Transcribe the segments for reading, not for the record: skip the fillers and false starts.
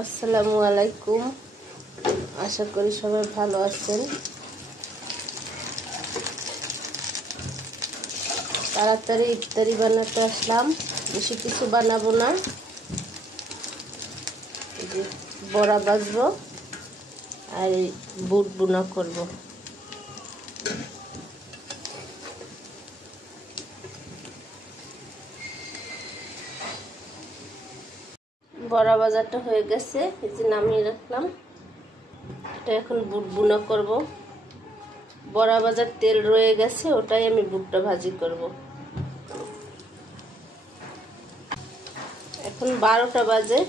আসসালামু আলাইকুম। আশা করি সবাই ভালো আছেন। তাড়াতাড়ি ইফতারি বানাতে আসলাম। বেশি কিছু বানাবো না, বড়া ভাজবো আর বুট বুনা করব। বড়া ভাজাটা হয়ে গেছে, এই যে নামিয়ে রাখলাম। এটা এখন বুট বুনা করব। বড়া ভাজার তেল রয়ে গেছে, ওটাই আমি বুটটা ভাজি করব। এখন 12টা বাজে।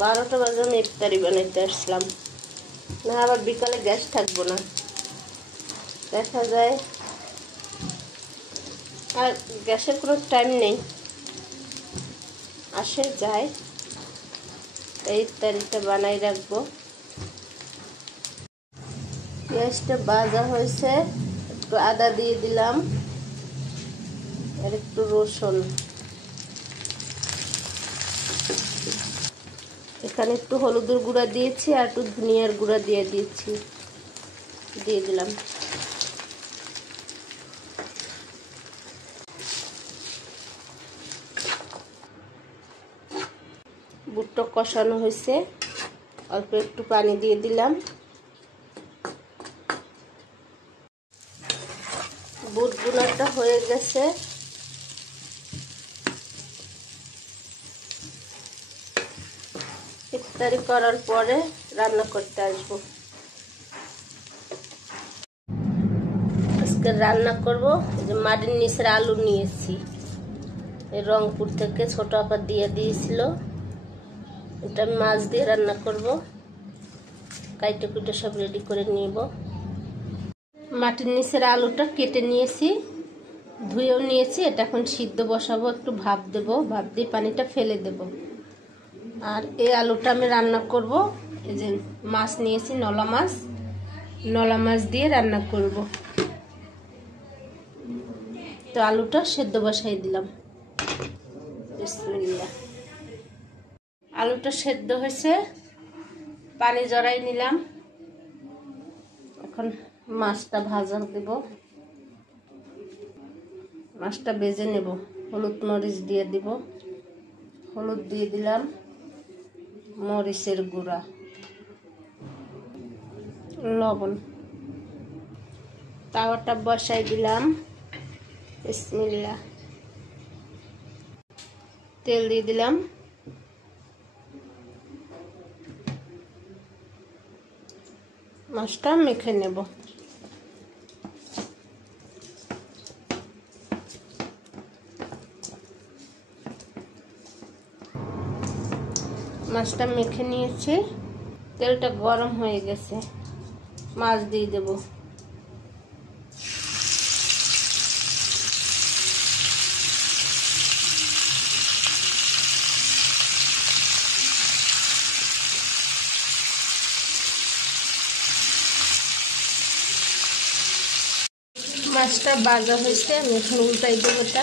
12টা বাজে আমি ইফতারি বানাইতে আসলাম, না আবার বিকালে গ্যাস থাকবো না, দেখা যায়। আর গ্যাসের কোনো টাইম নেই, আসে যায়। এই ইফতারিটা বানাই রাখবো। পেঁয়াজটা ভাজা হয়েছে, একটু আদা দিয়ে দিলাম আর একটু রসুন। এখানে একটু হলুদের গুঁড়া দিয়েছি আর একটু ধনিয়ার গুঁড়া দিয়ে দিলাম। বুটটা কষানো হয়েছে, অল্প একটু পানি দিয়ে দিলাম। বুট বুনাটা হয়ে গেছে। ইফতারি করার পরে রান্না করতে আসবো। আজকে রান্না করব, এই যে মাটির নিচের আলু নিয়েছি, এই রংপুর থেকে ছোট আপা দিয়ে দিয়েছিল। এটা মাছ দিয়ে রান্না করব। কাইটে কুটে সব রেডি করে নিব। মাটির নিচের আলুটা কেটে নিয়েছি, ধুয়েও নিয়েছি। এটা এখন সিদ্ধ বসাবো, একটু ভাপ দেব, ভাপ দিয়ে পানিটা ফেলে দেব। আর এই আলুটা আমি রান্না করব। এই যে মাছ নিয়েছি, নলা মাছ দিয়ে রান্না করব। তো আলুটা সেদ্ধ বসাই দিলাম। বিসমিল্লাহ। আলুটা সেদ্ধ হয়েছে, পানি জড়াই নিলাম। এখন মাছটা ভাজা দেব, মাছটা ভেজে নেব। হলুদ মরিচ দিয়ে দিব, হলুদ দিয়ে দিলাম, মরিচের গুঁড়া, লবণ। তাওয়াটা বসাই দিলাম। বিসমিল্লাহ। তেল দিয়ে দিলাম। মাছটা মেখে নেব। মাছটা মেখে নিয়েছি, তেলটা গরম হয়ে গেছে, মাছ দিয়ে দেব। মাছটা ভাজা হয়েছে, আমি এখন উল্টাই দেবো। এটা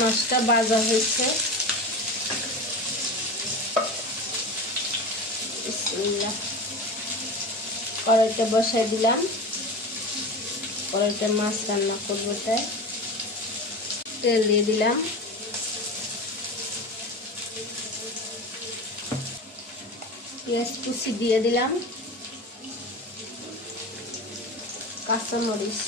মাছটা ভাজা হয়েছে। কড়াইটা বসাই দিলাম, কড়াইটা মাছ রান্না করবো তাই তেল দিয়ে দিলাম। পেঁয়াজ কুচি দিয়ে দিলাম, কাঁচামরিচ,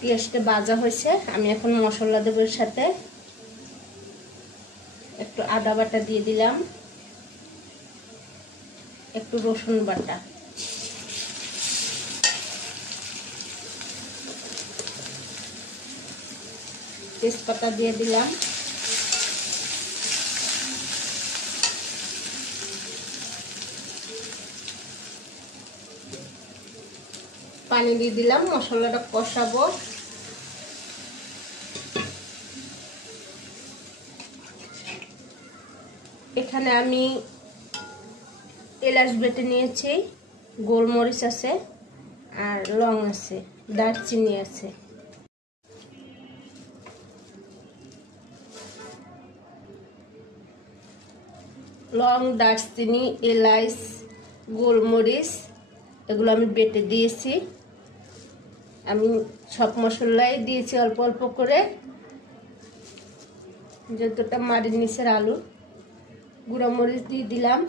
পেঁয়াজটা ভাজা হয়েছে। আমি এখন মশলা দেব। এর সাথে একটু আদা বাটা দিয়ে দিলাম, একটু রসুন বাটা, তেজপাতা দিয়ে দিলাম, পানি দিয়ে দিলাম, মশলাটা কষাবো। এখানে আমি এলাচ বেটে নিয়েছি, গোলমরিচ আছে আর লং আছে, দারচিনি আছে। লং, দারচিনি, এলাচ, গোলমরিচ এগুলো আমি বেটে দিয়েছি। আমি সব মশলাই দিয়েছি অল্প অল্প করে, যতটা মাটির নিচের আলু। গুঁড়া মরিচ দিয়ে দিলাম,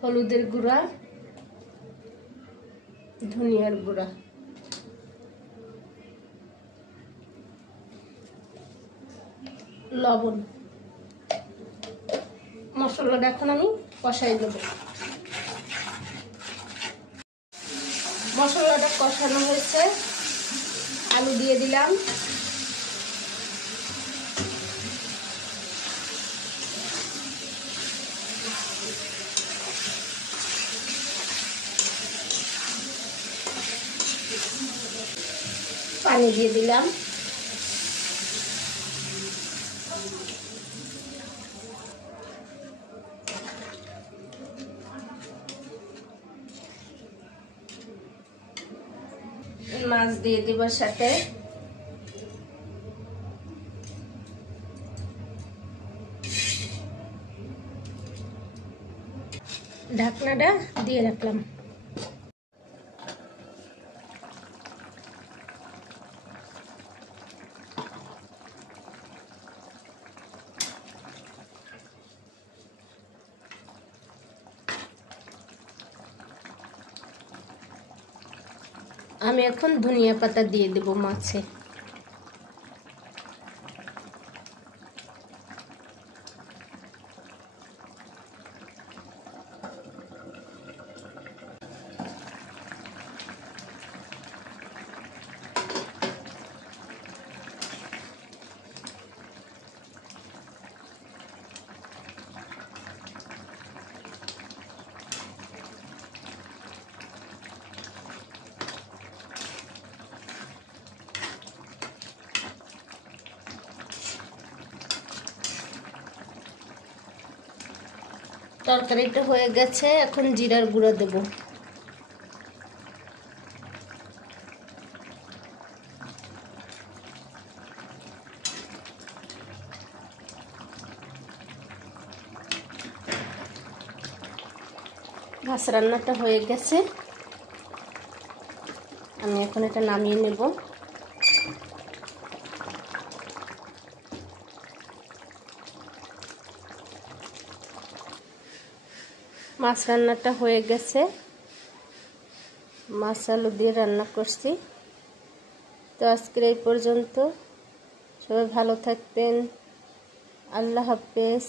হলুদের গুঁড়া, ধনিয়ার গুঁড়া, লবণ। মশলাটা এখন আমি কষাই দেব। মশলাটা কষানো হয়েছে, আলু দিয়ে দিলাম, পানি দিয়ে দিলাম, মাছ দিয়ে দেবার সাথে। ঢাকনাটা দিয়ে রাখলাম। আমি এখন ধনিয়া পাতা দিয়ে দেব মাছে। তরকারিটা হয়ে গেছে, এখন জিরার গুঁড়া দেব। মাছ রান্নাটা হয়ে গেছে, আমি এখন এটা নামিয়ে নেব। মাছ রান্নাটা হয়ে গেছে, মাছ আলু দিয়ে রান্না করছি। তো আজকের এই পর্যন্ত, সবাই ভালো থাকবেন। আল্লাহ হাফেজ।